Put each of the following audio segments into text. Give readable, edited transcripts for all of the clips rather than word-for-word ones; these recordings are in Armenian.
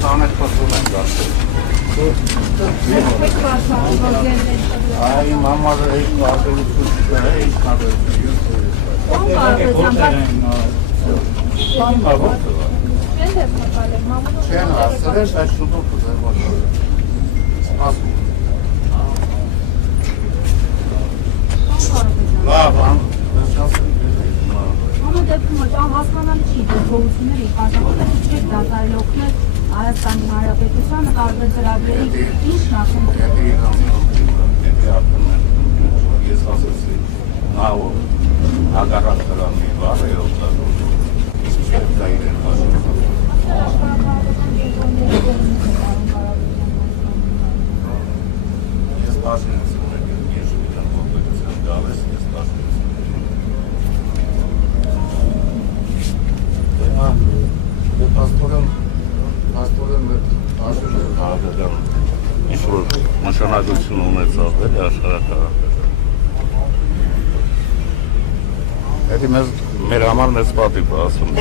Տանեք պսում են գասել։ Այ մամարը հետ կարդելություն չկա, հետ կարդելություն։ Չեն ասել, բայց շուտով կզերվաշ։ Ասում։ Լավ, Ամեն դեպքում հասկանալի չի, որ փոխությունները իշխանապետը չեք դատարել օգնել Հայաստանի Հանրապետությանը տարբեր ծրագրերի ինչ նախընտրել։ Ես ասեցի, նա հագարակ դրանի վար է օգտագործում։ Իսկ չէ դա իրեն ասում։ Ես բաժնեցում եմ, ես ուտեմ ողբերության գալես, ես բաժնեցում եմ։ Պաստորեն աշխարհը քաղաքական ինչ-որ նշանակություն ունեցավ էլի աշխարհակաղակը։ Էդի մեր համար մեծ պատիվ ասում է։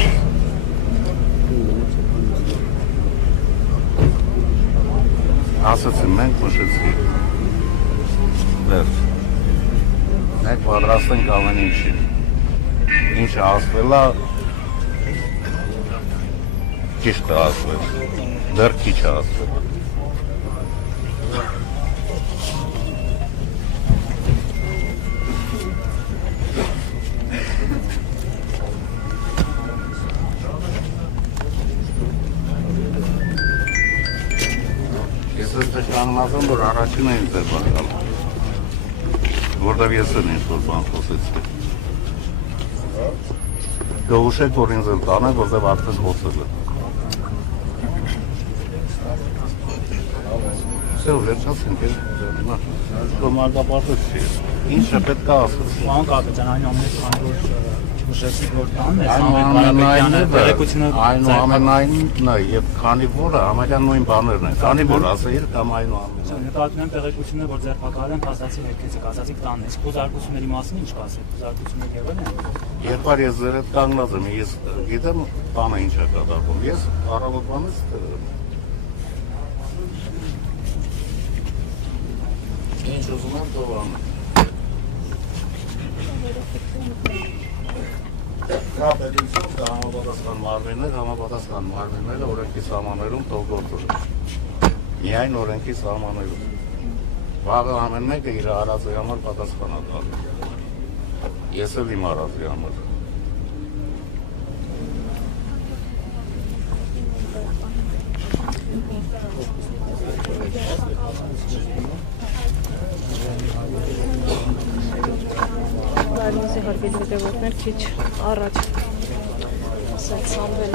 Ասացի, մենք նշեցի։ Վերջ։ Մենք պատրաստ ենք ամեն ինչին։ Ինչը ասվել է, ճիշտ է ասվել, դեռ քիչ է ասվել։ Ես այստեղ կանգնած եմ, որ առաջինը ինձ է բաղալ, որտև ես եմ ինչ-որ բան խոսեցի։ Գողուշեք, որ ինձ եմ տանեք, որտև արդեն խոսել է։ Սեւ վերջացենք է, կոմարդապարտոց չի, ինչը պետք է ասես։ Ման կապետան այն ամենից քանի որ ուժեցիք որ տանն է, այնուամենայնն է եւ քանի որը համարյա նույն բաներն են, քանի որ ասեիր կամ այնուամենայն։ Նկատում եմ տեղեկությունը, որ ձերբակալել են փաստացի հետքեցիք, ասացիք տանն է, իսկ խոզարկությունների մասին ինչ կասեք, խոզարկություններ եղել են։ Երկար ես ձեր հետ կանգնած եմ, ես գիտեմ տանը ինչ է կատարվում, ես առավոտվանից ինչ ուզում եմ թող անեմ։ Կա պետություն, կա համապատասխան մարմինները օրենքի սահմաններում թող գործեն։ Միայն օրենքի սահմաններում։ Վաղը ամեն մեկը իր արածի համար պատասխան է տալու։ Ես էլ իմ արածի համար։ Բարնոզի հարգելի հետևորդներ, քիչ առաջ Սամվել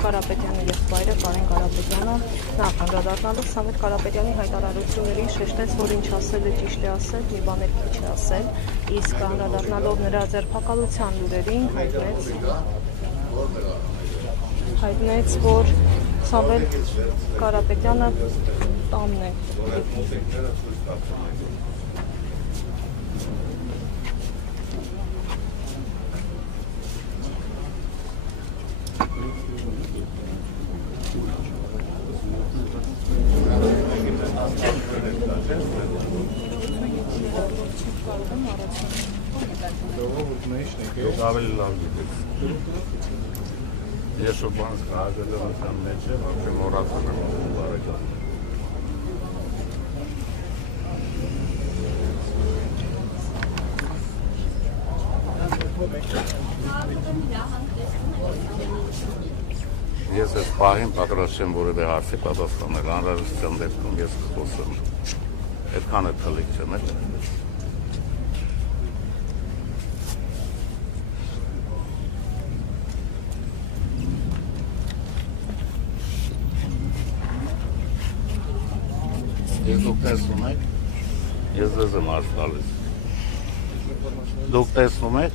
Կարապետյանի եղբայրը Կարեն Կարապետյանը նախ անդրադառնալով Սամվել Կարապետյանի հայտարարություններին շեշտեց, որ ինչ ասել է ճիշտ է ասել, մի բաներ քիչ է ասել, իսկ անդրադառնալով նրա ձերբակալության լուրերին հայտնեց, որ Սամվել Կարապետյանը տանն է։ Ավելի լավ գիտեք։ Ես որ բանս քաղաքականության մեջ եմ, ապրի մորացել եմ բարեկամ։ Ես այս պահին պատրաստ չեմ որևէ հարցի պատասխանել, անհրաժեշտության դեպքում ես կխոսեմ։ Այդքան է թլիկ չեմ էլ։ Ես դուք տեսնում եք, ես ձեզ եմ արդ տալիս։ Դուք տեսնում եք,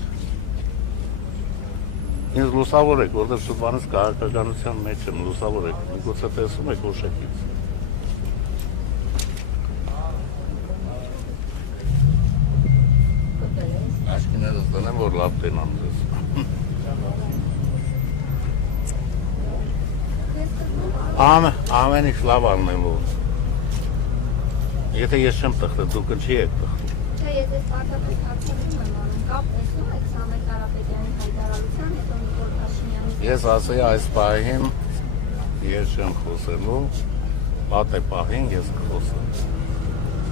ինձ լուսավորեք, որտեղ շուտվանից քաղաքականության մեջ եմ, լուսավորեք, միգուցե տեսում եք ուշեկից։ Աշկիներս դնեմ, որ լավ տենամ ձեզ։ Ամեն ինչ լավ անելու։ Եթե ես չեմ տխրել, դուք ինչի եք տխրել։ Չէ, ես այս պարտադիր հարցերում եմ անում, կապ տեսնում եք Սամվել Կարապետյանի հայտարարության հետո Նիկոլ Փաշինյանի։ Ես ասեի այս պահին ես չեմ խոսելու, պատե պահին ես կխոսեմ։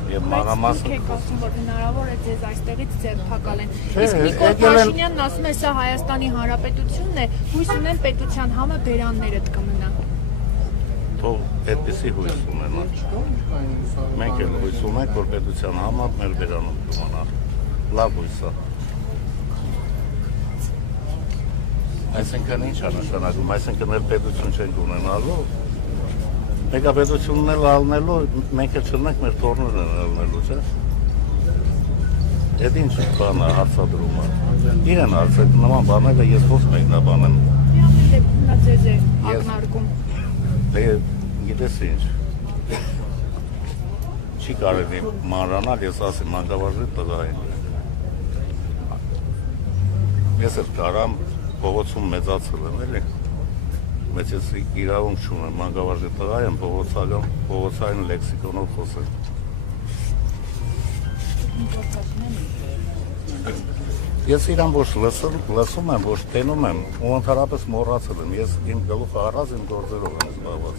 Եվ մանրամասն Դուք եք ասում, որ հնարավոր է ձեզ այստեղից ձերբակալեն։ Չէ, Իսկ Նիկոլ եկել են- Փաշինյանն ասում է, սա Հայաստանի Հանրապետությունն է, հույս ունեմ պետության համը բերաններդ կմնա։ թող այդպիսի հույս ունենա։ Մենք էլ հույս ունենք, որ պետության համը մեր բերանում կմնա։ Լավ հույս է։ Այսինքն ինչ է նշանակում, այսինքն էլ պետություն չենք ունենալու, մեգապետությունն էլ ալնելու, մենք էլ չունենք մեր թորներն են ալնելու, չէ՞։ Այդ ինչ բան է հարցադրումը։ Իրեն հարցեք, նման բաները ես ո՞ց մեկնաբանեմ։ Միայն դեպքում նա ձեզ է ակնարկում։ Դե գիտես ինչ։ Չի կարելի մանրանալ, ես ասեմ մանկավարժի տղա եմ։ Ես էլ կարամ փողոցում մեծացել եմ, էլի։ Մեծ ես իրավունք չունեմ, մանկավարժի տղա եմ, փողոցային լեքսիկոնով խոսել։ Ես իրան ոչ լսում եմ, ոչ տենում եմ, ու ընդհանրապես մոռացել եմ, ես իմ գլուխը առած իմ գործերով եմ զբաղված։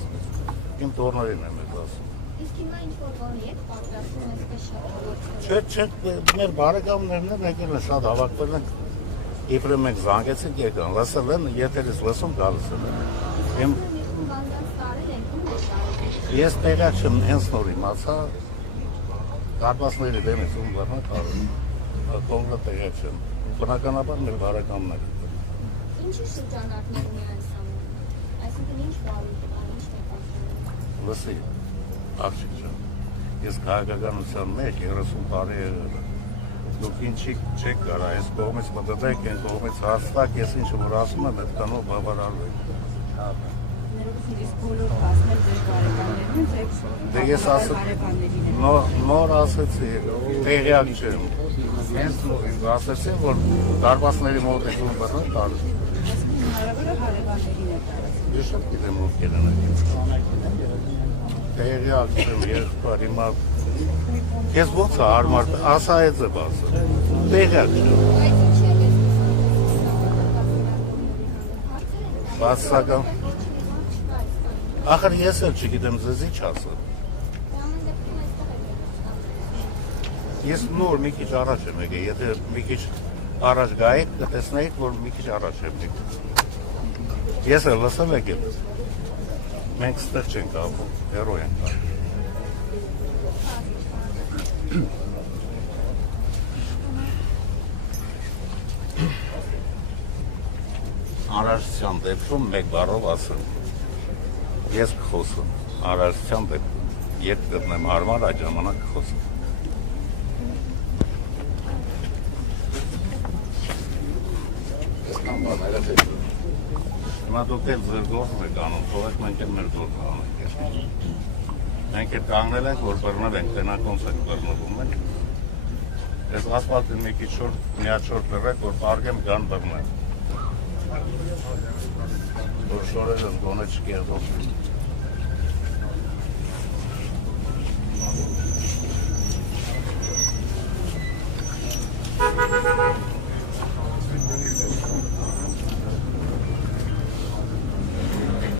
Իմ տորներին եմ ես ասում։ Իսկ հիմա ինչ-որ բանի եք պատրաստում այսպես շատ Չէ, մեր բարեկամներն են եկել են շատ հավաքվել են, իբրե մենք զանգեցինք եկան, լսել են, եթերից լսում գալիս են։ Ես տեղյակ չեմ, հենց նոր իմացա, դարպասների դեմից ում բռնա կարում, կոնկրետ տեղյակ չեմ, բնականաբար մեր բարեկամներ։ Ինչի շրջանակներ ունի այս ամենը։ Այսինքն ինչ բարի կա, ինչ նպատակ։ Լսի, աղջիկ ջան, ես քաղաքականության մեջ 30 տարի եղել եմ։ Դուք ինչի չեք կարա, այս կողմից մտածեք, այն կողմից հաստակ, ես ինչ որ ասում եմ, այդքանով բավարարվեք։ Իսկ բոլոր ասնել ձեր բարեկամներին, Դե ես նոր ասեցի, տեղյակ չեմ։ Հենց նոր ասեցի, որ դարպասների մոտ եք ում բռնա տալիս։ հնարավոր է հարևաններին է տարած։ Ես շատ գիտեմ ովքեր են այդ։ Տեղյակ չեմ, երկար հիմա Ես ո՞նց է հարմար, ասա այդ է բասը։ Տեղյակ չեմ։ Բայց ինչի եք այս Բացական։ Ախր ես էլ չգիտեմ ձեզ ինչ ասեմ։ Ես նոր մի քիչ առաջ եմ եկել, եթե մի քիչ առաջ գայիք, կտեսնեիք, որ մի քիչ առաջ եմ եկել։ Ես էլ լսել եկել։ Մենք ստեղ չենք ապրում, հերո ենք ապրում։ Անհրաժեշտության դեպքում մեկ բառով ասեմ։ Ես կխոսեմ անհրաժեշտության դեպքում, երբ գտնեմ հարմար այդ ժամանակ կխոսեմ։ Այսքան բաները դեպքում։ Հիմա դուք էլ ձեր գործն եք անում, թողեք մենք էլ մեր գործը անենք։ Մենք էլ կանգնել ենք, որ բռնել ենք, տենակոնց ենք բռնվում ենք։ Ես ասպալտին մի քիչ շոր, միատ շոր բռեք, որ պարգեմ գան բռնեմ։ Որ շորերս գոնե չկեղդոք։